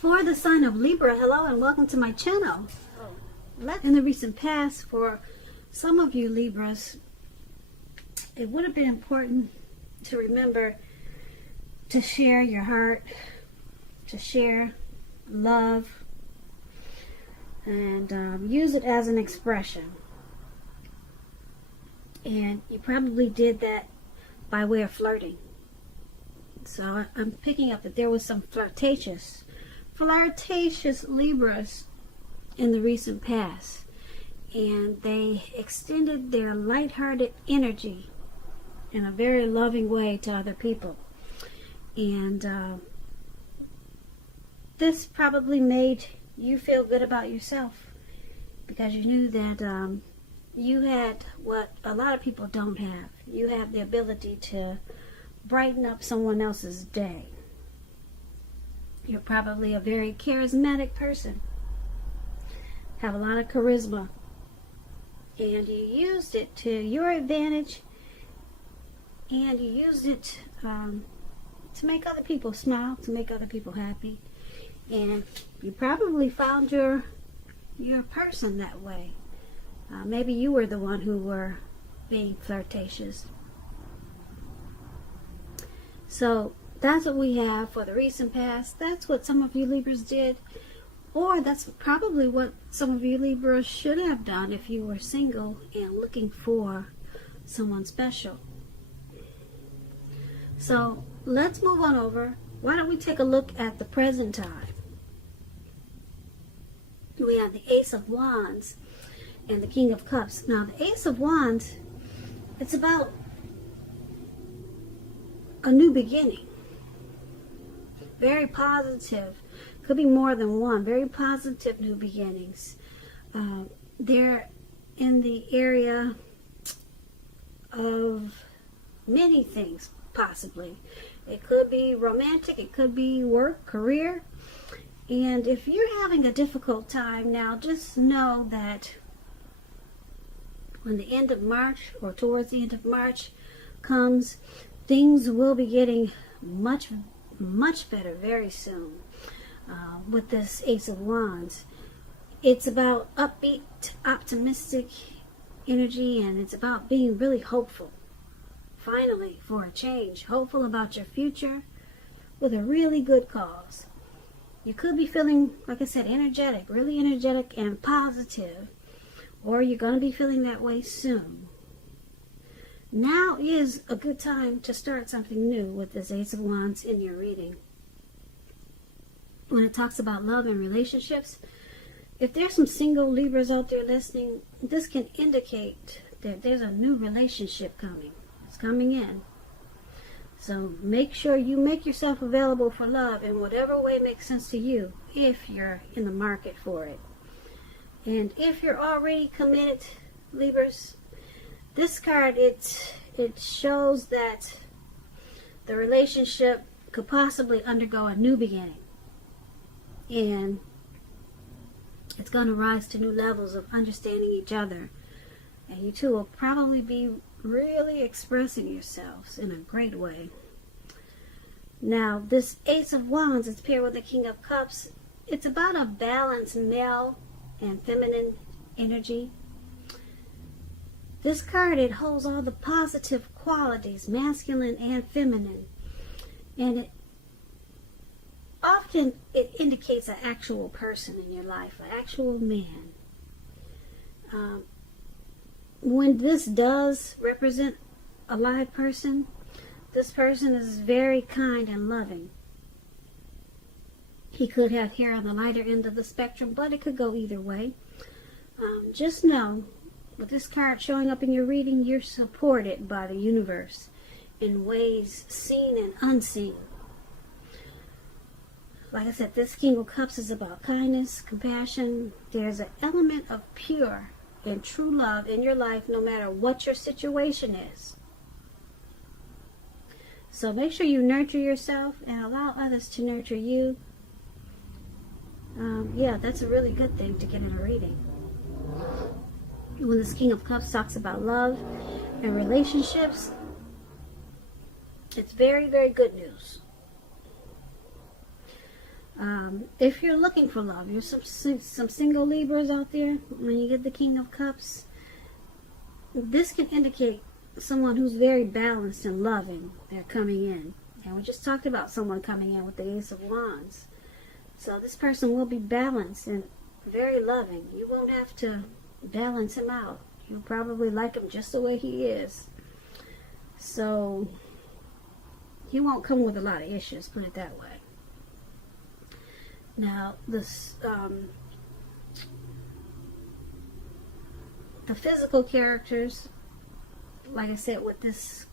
For the sign of Libra, hello and welcome to my channel. In the recent past, for some of you Libras, it would have been important to remember to share your heart, to share love, and use it as an expression. And you probably did that by way of flirting. So I'm picking up that there was some flirtatious Libras in the recent past, and they extended their lighthearted energy in a very loving way to other people, and this probably made you feel good about yourself because you knew that you had what a lot of people don't have. You have the ability to brighten up someone else's day. You're probably a very charismatic person, have a lot of charisma, and you used it to your advantage, and you used it to make other people smile, to make other people happy, and you probably found your person that way. Maybe you were the one who were being flirtatious. So that's what we have for the recent past. That's what some of you Libras did, or that's probably what some of you Libras should have done if you were single and looking for someone special. So let's move on over. Why don't we take a look at the present time? We have the Ace of Wands and the King of Cups. Now the Ace of Wands, it's about a new beginning. Very positive. Could be more than one. Very positive new beginnings. They're in the area of many things, possibly. It could be romantic. It could be work, career. And if you're having a difficult time now, just know that when the end of March, or towards the end of March comes, things will be getting much better very soon. With this Ace of Wands, it's about upbeat, optimistic energy, and it's about being really hopeful, finally, for a change. Hopeful about your future with a really good cause. You could be feeling, like I said, energetic, really energetic and positive, or you're going to be feeling that way soon. Now is a good time to start something new with this Ace of Wands in your reading. When it talks about love and relationships, if there's some single Libras out there listening, this can indicate that there's a new relationship coming. It's coming in. So make sure you make yourself available for love in whatever way makes sense to you, if you're in the market for it. And if you're already committed, Libras, this card, it shows that the relationship could possibly undergo a new beginning. And it's going to rise to new levels of understanding each other. And you two will probably be really expressing yourselves in a great way. Now, this Ace of Wands is paired with the King of Cups. It's about a balanced male and feminine energy. This card, it holds all the positive qualities, masculine and feminine. And it indicates an actual person in your life, an actual man. When this does represent a live person, this person is very kind and loving. He could have hair on the lighter end of the spectrum, but it could go either way. Just know, with this card showing up in your reading, you're supported by the universe in ways seen and unseen. Like I said, this King of Cups is about kindness, compassion. There's an element of pure and true love in your life, no matter what your situation is. So make sure you nurture yourself and allow others to nurture you. Yeah, that's a really good thing to get in a reading. When this King of Cups talks about love and relationships, it's very, very good news. if you're looking for love, you're some single Libras out there, when you get the King of Cups, this can indicate someone who's very balanced and loving. They're coming in. And we just talked about someone coming in with the Ace of Wands. So this person will be balanced and very loving. You won't have to balance him out. You'll probably like him just the way he is. So he won't come with a lot of issues, put it that way. Now, this the physical characters, like I said, with this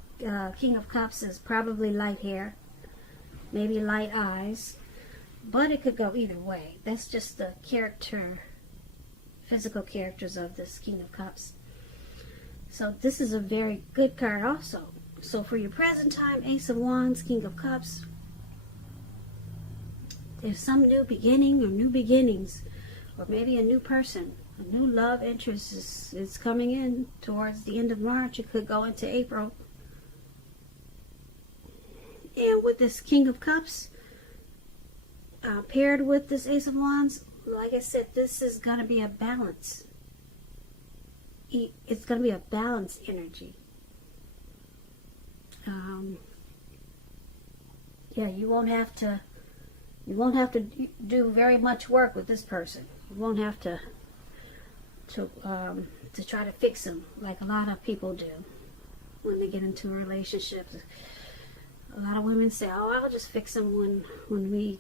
King of Cups, is probably light hair, maybe light eyes, but it could go either way. That's just the physical characters of this King of Cups. So this is a very good card also. So for your present time, Ace of Wands, King of Cups, there's some new beginning or new beginnings, or maybe a new person, a new love interest is coming in towards the end of March. It could go into April. And with this King of Cups, paired with this Ace of Wands, like I said, this is going to be a balance. It's going to be a balanced energy. Yeah, you won't have to do very much work with this person. You won't have to try to fix them like a lot of people do when they get into relationships. A lot of women say, "Oh, I'll just fix them when we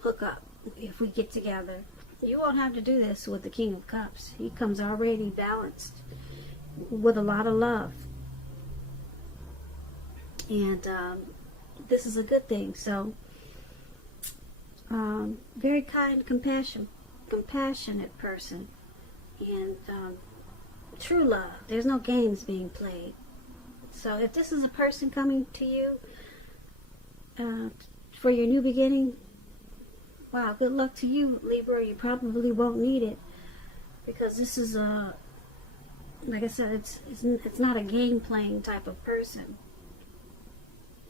hook up, if we get together." You won't have to do this with the King of Cups. He comes already balanced with a lot of love. And this is a good thing. So, very kind, compassionate person. And true love. There's no games being played. So if this is a person coming to you for your new beginning, wow, good luck to you, Libra. You probably won't need it, because this is like I said, it's not a game playing type of person.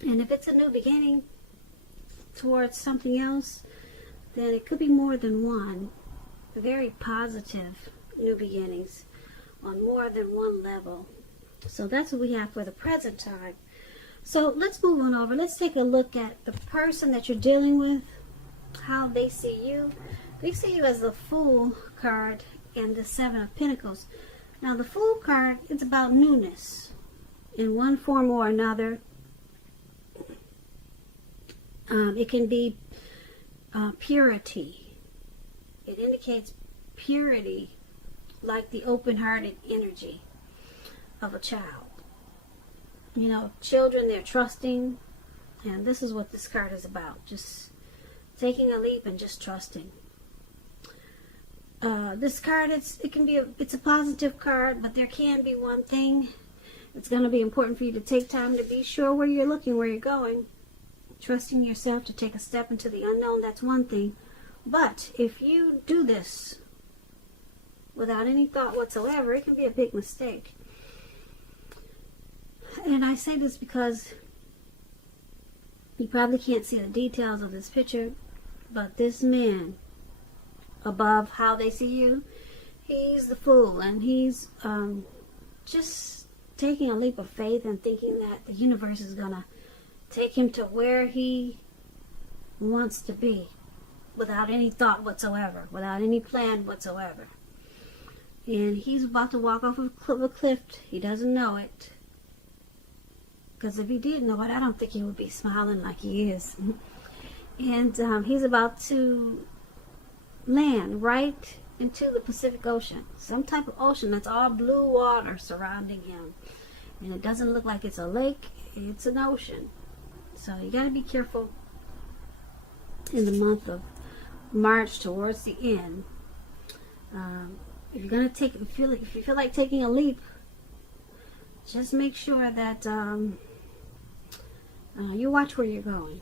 And if it's a new beginning towards something else, then it could be more than one. Very positive new beginnings on more than one level. So that's what we have for the present time. So let's move on over. Let's take a look at the person that you're dealing with, how they see you. They see you as the Fool card and the Seven of Pentacles. Now the Fool card, it's about newness in one form or another. It can be purity. It indicates purity, like the open-hearted energy of a child. You know, children, they're trusting, and this is what this card is about. Just taking a leap and just trusting. This card, it's a positive card, but there can be one thing. It's going to be important for you to take time to be sure where you're looking, where you're going. Trusting yourself to take a step into the unknown, that's one thing. But if you do this without any thought whatsoever, it can be a big mistake. And I say this because you probably can't see the details of this picture, but this man, above how they see you, he's the Fool, and he's just taking a leap of faith and thinking that the universe is going to take him to where he wants to be without any thought whatsoever, without any plan whatsoever. And he's about to walk off of a cliff. He doesn't know it. Because if he did know it, I don't think he would be smiling like he is. And he's about to land right into the Pacific Ocean. Some type of ocean that's all blue water surrounding him. And it doesn't look like it's a lake. It's an ocean. So you got to be careful in the month of March towards the end. If you're gonna if you feel like taking a leap, just make sure that you watch where you're going.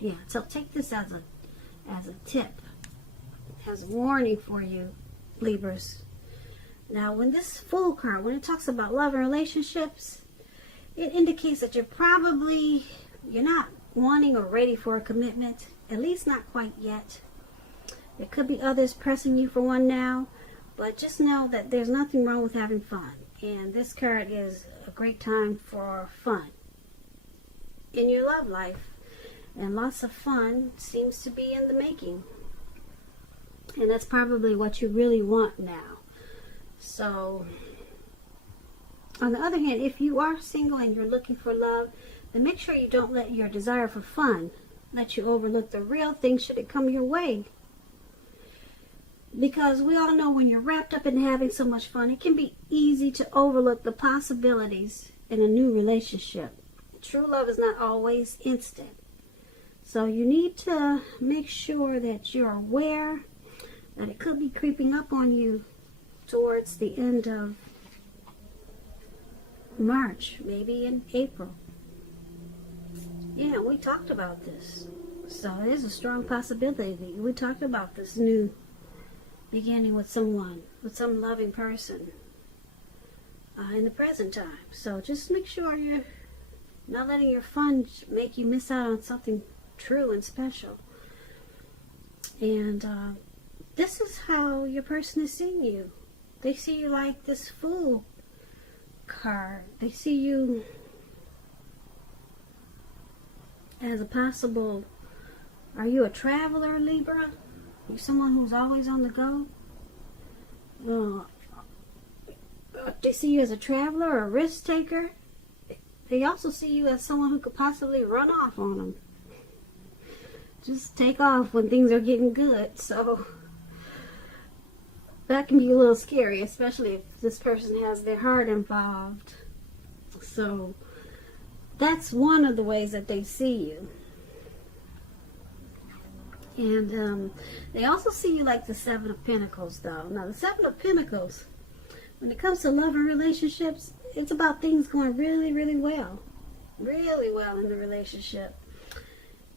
Yeah. So take this as a tip, as a warning for you, Libras. Now, when this Fool card, when it talks about love and relationships, it indicates that you're not wanting or ready for a commitment, at least not quite yet. There could be others pressing you for one now, but just know that there's nothing wrong with having fun. And this card is a great time for fun in your love life. And lots of fun seems to be in the making. And that's probably what you really want now. So, on the other hand, if you are single and you're looking for love, then make sure you don't let your desire for fun let you overlook the real thing should it come your way. Because we all know when you're wrapped up in having so much fun, it can be easy to overlook the possibilities in a new relationship. True love is not always instant. So you need to make sure that you're aware that it could be creeping up on you towards the end of March, maybe in April. Yeah, we talked about this. So there's a strong possibility. We talked about this new beginning with someone, with some loving person in the present time. So just make sure you're not letting your fun make you miss out on something true and special. And this is how your person is seeing you. They see you like this Fool card. They see you as a possible, are you a traveler, Libra? You someone who's always on the go? They see you as a traveler or a risk taker. They also see you as someone who could possibly run off on them. Just take off when things are getting good. So that can be a little scary, especially if this person has their heart involved. So that's one of the ways that they see you. And they also see you like the Seven of Pentacles, though. Now, the Seven of Pentacles, when it comes to love and relationships, it's about things going really, really well. Really well in the relationship.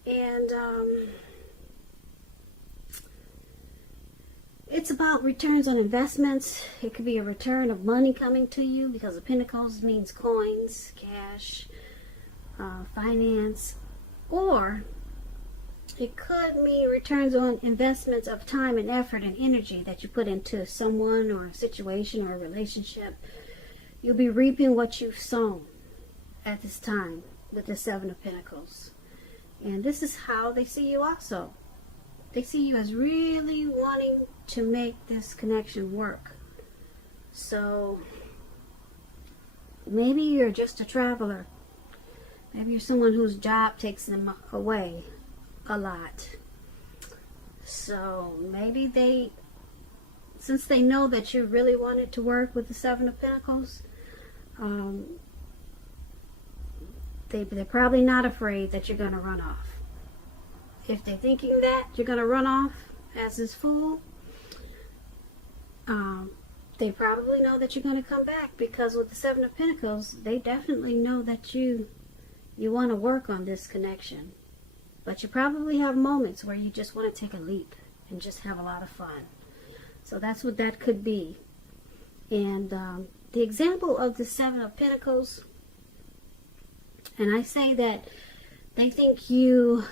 And it's about returns on investments. It could be a return of money coming to you, because the Pentacles means coins, cash, finance, or it could mean returns on investments of time and effort and energy that you put into someone or a situation or a relationship. You'll be reaping what you've sown at this time with the Seven of Pentacles. And this is how they see you also. They see you as really wanting to make this connection work. So maybe you're just a traveler. Maybe you're someone whose job takes them away a lot. So maybe they, since they know that you really wanted to work with the Seven of Pentacles, they're probably not afraid that you're going to run off. If they're thinking that you're going to run off as this Fool, they probably know that you're going to come back, because with the Seven of Pentacles, they definitely know that you want to work on this connection. But you probably have moments where you just want to take a leap and just have a lot of fun. So that's what that could be. And the example of the Seven of Pentacles, and I say that they think you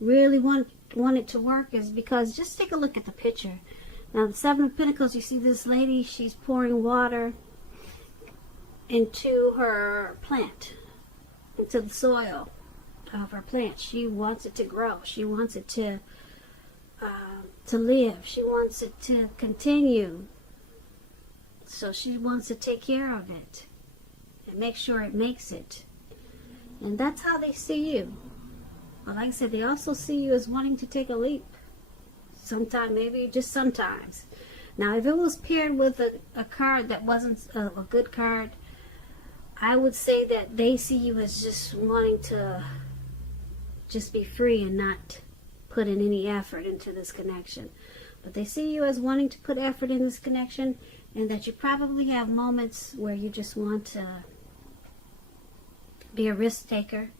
really want it to work, is because just take a look at the picture. Now, the Seven of Pentacles, you see this lady, she's pouring water into her plant, into the soil of her plant. She wants it to grow. She wants it to live. She wants it to continue. So she wants to take care of it and make sure it makes it. And that's how they see you. But like I said, they also see you as wanting to take a leap. Sometime, maybe just sometimes. Now, if it was paired with a card that wasn't a good card, I would say that they see you as just wanting to just be free and not put in any effort into this connection. But they see you as wanting to put effort in this connection, and that you probably have moments where you just want to be a risk taker,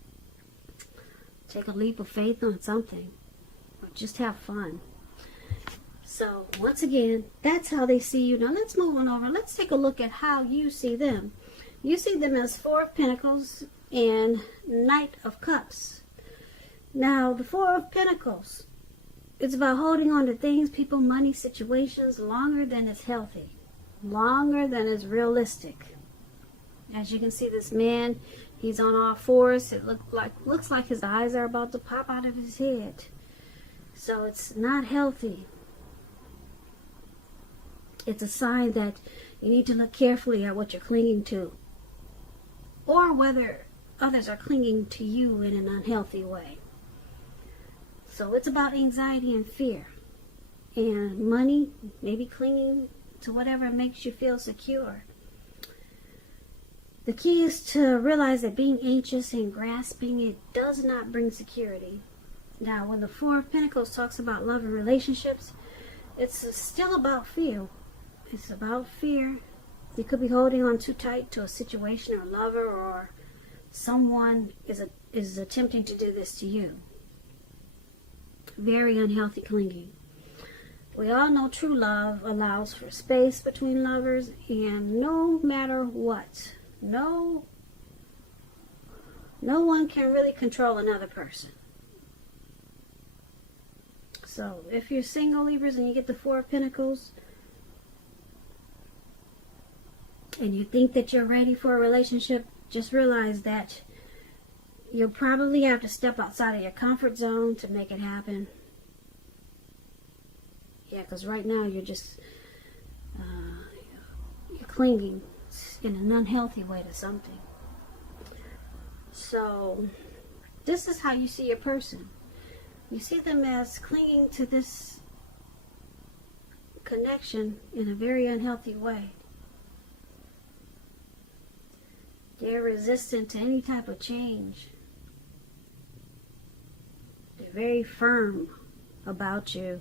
take a leap of faith on something, or just have fun. So once again, that's how they see you. Now let's move on over. Let's take a look at how you see them. You see them as Four of Pentacles and Knight of Cups. Now, the Four of Pentacles. It's about holding on to things, people, money, situations longer than it's healthy. Longer than is realistic. As you can see, this man, he's on all fours. It looks like his eyes are about to pop out of his head. So it's not healthy. It's a sign that you need to look carefully at what you're clinging to, or whether others are clinging to you in an unhealthy way. So it's about anxiety and fear. And money, maybe clinging to whatever makes you feel secure. The key is to realize that being anxious and grasping it does not bring security. Now, when the Four of Pentacles talks about love and relationships, it's still about fear. It's about fear. You could be holding on too tight to a situation or a lover, or someone is attempting to do this to you. Very unhealthy clinging. We all know true love allows for space between lovers, and no matter what, no one can really control another person. So if you're single, Libras, and you get the Four of Pentacles, and you think that you're ready for a relationship, just realize that you'll probably have to step outside of your comfort zone to make it happen. Yeah, because right now you're just you're clinging in an unhealthy way to something. So this is how you see your person. You see them as clinging to this connection in a very unhealthy way. They're resistant to any type of change. They're very firm about you,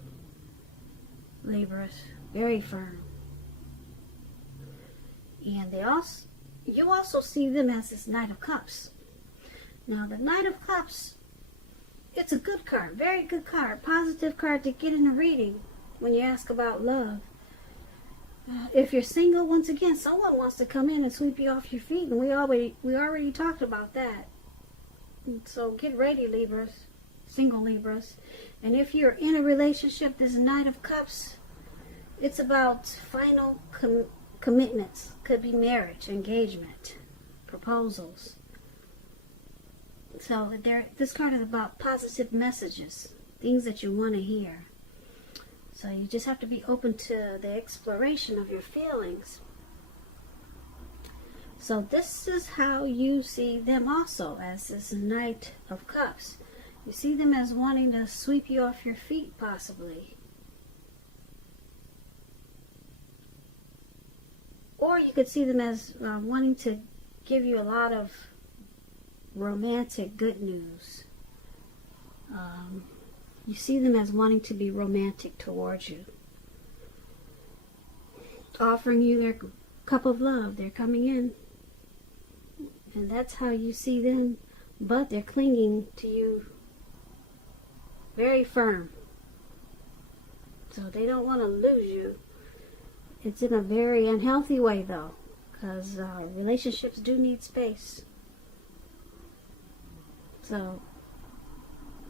Libras. Very firm. And you also see them as this Knight of Cups. Now, the Knight of Cups, it's a good card, very good card, positive card to get in a reading when you ask about love. If you're single, once again, someone wants to come in and sweep you off your feet, and we already talked about that. So get ready, Libras, single Libras. And if you're in a relationship, this Knight of Cups, it's about final commitments. Could be marriage, engagement, proposals. So this card is about positive messages, things that you want to hear. So you just have to be open to the exploration of your feelings. So this is how you see them also, as this Knight of Cups. You see them as wanting to sweep you off your feet, possibly. Or you could see them as wanting to give you a lot of romantic good news. You see them as wanting to be romantic towards you. Offering you their cup of love. They're coming in. And that's how you see them. But they're clinging to you very firm. So they don't want to lose you. It's in a very unhealthy way, though. Because relationships do need space. So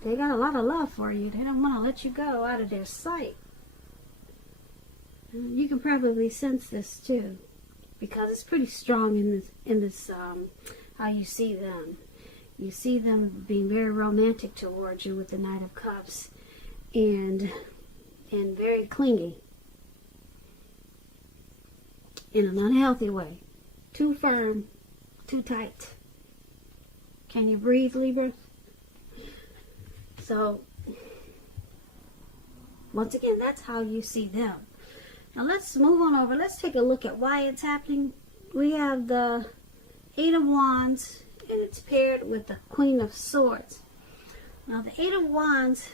they got a lot of love for you. They don't want to let you go out of their sight. You can probably sense this too, because it's pretty strong in this how you see them. You see them being very romantic towards you with the Knight of Cups, and very clingy in an unhealthy way. Too firm, too tight. Can you breathe, Libra? So, once again, that's how you see them. Now let's move on over. Let's take a look at why it's happening. We have the Eight of Wands, and it's paired with the Queen of Swords. Now the Eight of Wands,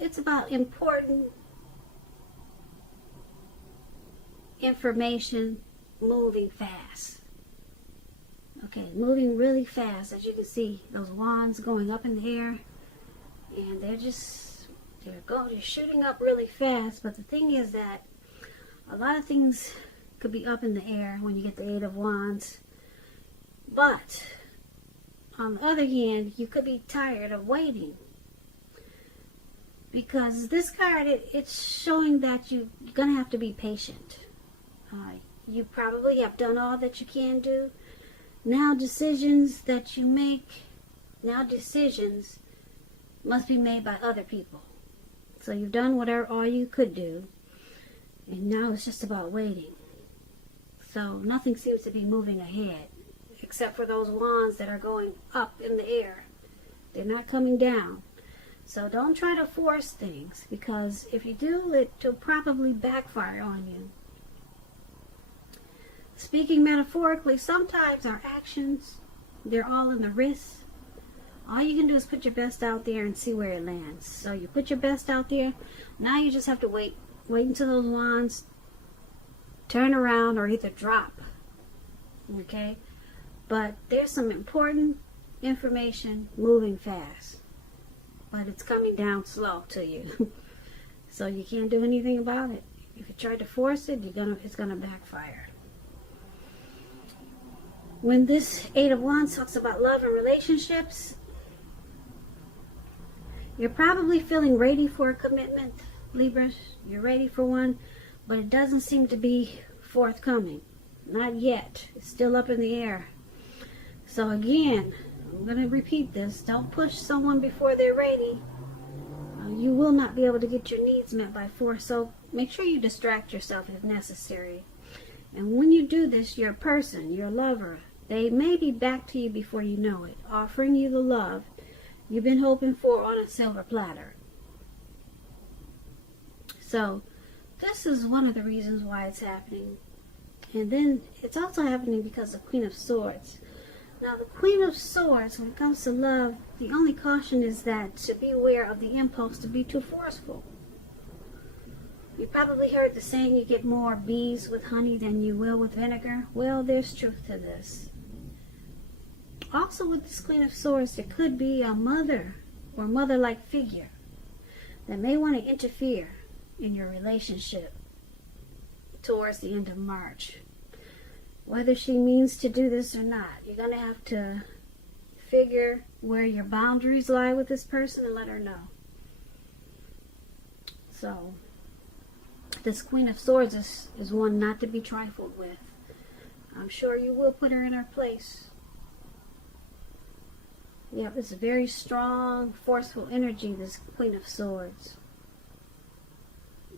it's about important information moving fast. Okay, moving really fast. As you can see, those wands going up in the air, and they're shooting up really fast. But the thing is that a lot of things could be up in the air when you get the Eight of Wands. But on the other hand, you could be tired of waiting, because this card, it's showing that you're going to have to be patient. You probably have done all that you can do. Now decisions that you make, now decisions must be made by other people. So you've done all you could do, and now it's just about waiting. So nothing seems to be moving ahead, except for those wands that are going up in the air. They're not coming down. So don't try to force things, because if you do, it'll probably backfire on you. Speaking metaphorically, sometimes our actions, they're all in the wrist. All you can do is put your best out there and see where it lands. So you put your best out there. Now you just have to wait until those wands turn around or either drop. Okay? But there's some important information moving fast. But it's coming down slow to you. So you can't do anything about it. If you try to force it, it's gonna backfire. When this Eight of Wands talks about love and relationships, you're probably feeling ready for a commitment, Libra. You're ready for one, but it doesn't seem to be forthcoming. Not yet. It's still up in the air. So again, I'm going to repeat this. Don't push someone before they're ready. You will not be able to get your needs met by force. So make sure you distract yourself if necessary. And when you do this, your person, your lover, they may be back to you before you know it, offering you the love you've been hoping for on a silver platter. So this is one of the reasons why it's happening. And then it's also happening because of Queen of Swords. Now the Queen of Swords, when it comes to love, the only caution is that to be aware of the impulse to be too forceful. You probably heard the saying, you get more bees with honey than you will with vinegar. Well, there's truth to this. Also with this Queen of Swords, there could be a mother or mother-like figure that may want to interfere in your relationship towards the end of March. Whether she means to do this or not, you're going to have to figure where your boundaries lie with this person and let her know. So this Queen of Swords is one not to be trifled with. I'm sure you will put her in her place. Yep, it's a very strong, forceful energy, this Queen of Swords.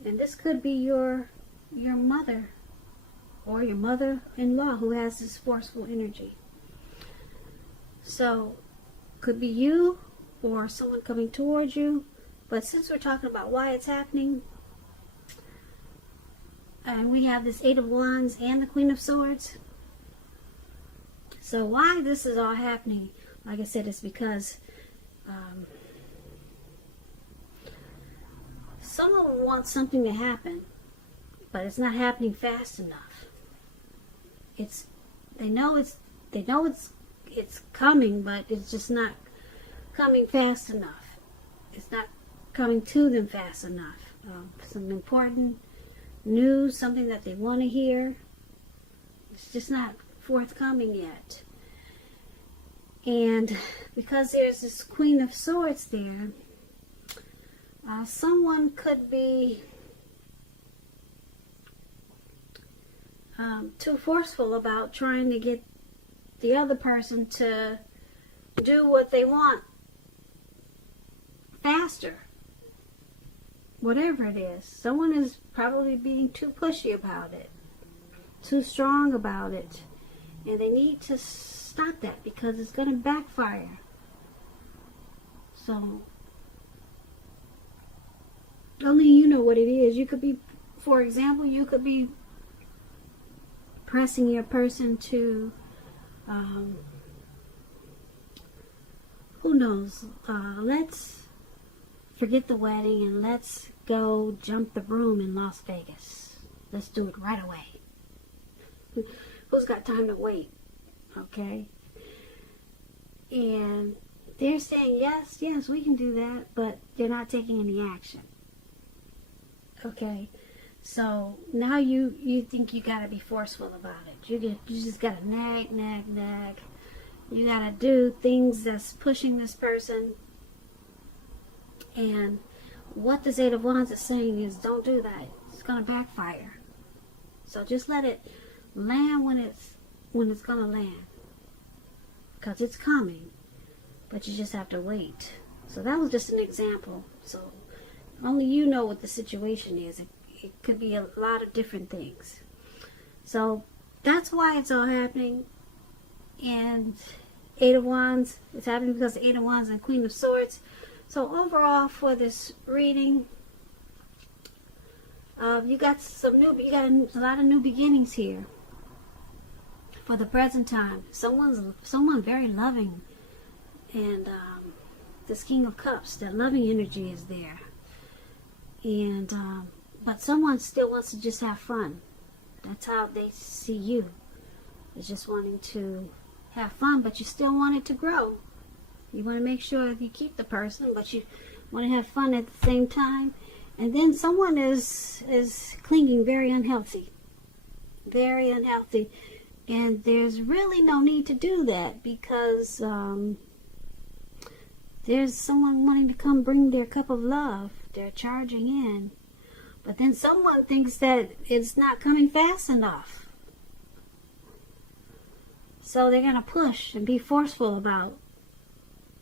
And this could be your mother or your mother-in-law who has this forceful energy. So, could be you or someone coming towards you. But since we're talking about why it's happening, and we have this Eight of Wands and the Queen of Swords. So why this is all happening, like I said, it's because someone wants something to happen, but it's not happening fast enough. They know it's coming, but it's just not coming fast enough. It's not coming to them fast enough. Some important news, something that they want to hear, it's just not forthcoming yet. And because there's this Queen of Swords there, someone could be too forceful about trying to get the other person to do what they want faster. Whatever it is, someone is probably being too pushy about it, too strong about it, and they need to stop that because it's going to backfire. So only you know what it is. You could be, for example, you could be pressing your person to who knows, let's forget the wedding and let's go jump the broom in Las Vegas. Let's do it right away. Who's got time to wait? Okay? And they're saying, yes, we can do that, but they're not taking any action. Okay? So now you think you got to be forceful about it. You just got to nag. You gotta do things that's pushing this person. And what this Eight of Wands is saying is, don't do that. It's gonna backfire. So just let it land when it's gonna land, because it's coming. But you just have to wait. So that was just an example. So only you know what the situation is. It could be a lot of different things. So that's why it's all happening. And Eight of Wands, it's happening because the Eight of Wands and Queen of Swords. So overall, for this reading, you got a lot of new beginnings here. For the present time, someone very loving, and this King of Cups, that loving energy is there. And but someone still wants to just have fun. That's how they see you. It's just wanting to have fun, but you still want it to grow. You want to make sure you keep the person, but you want to have fun at the same time. And then someone is clinging, very unhealthy. Very unhealthy. And there's really no need to do that, because there's someone wanting to come bring their cup of love. They're charging in. But then someone thinks that it's not coming fast enough. So they're going to push and be forceful about